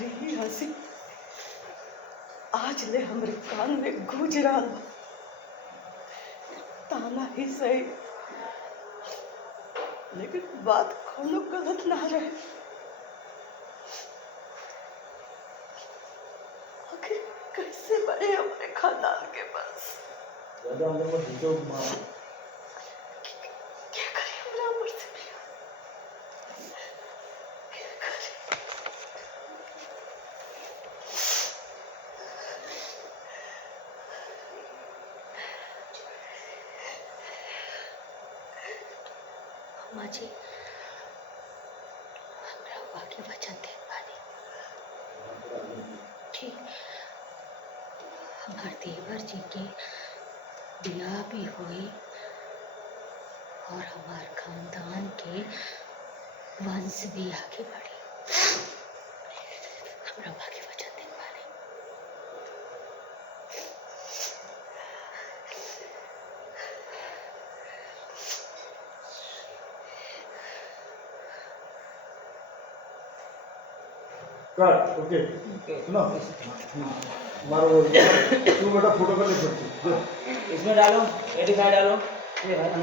तुम्हारी ही हंसी आज ले हमरे कान में गूंज रहा बा। ताना ही सही, लेकिन बात कोनो गलत ना रहे। आखिर कैसे बने हमारे खानदान के पास? ज्यादा अंदर में घुसो मार। क्या करें हमरा उम्र से भी? क्या करें? अम्मा जी हमरा हुआ के वचन दे बानी कि हमार देवर जी के बियाह भी हुई और हमार खानदान के वंश भी आगे बढ़ी। हमरा हुआ के वचन दे बानी। कट ओके सुनो मारो तू बेटा फोटो कर ले सकती इसमें डालो, एडिफाई डालो। ये भाई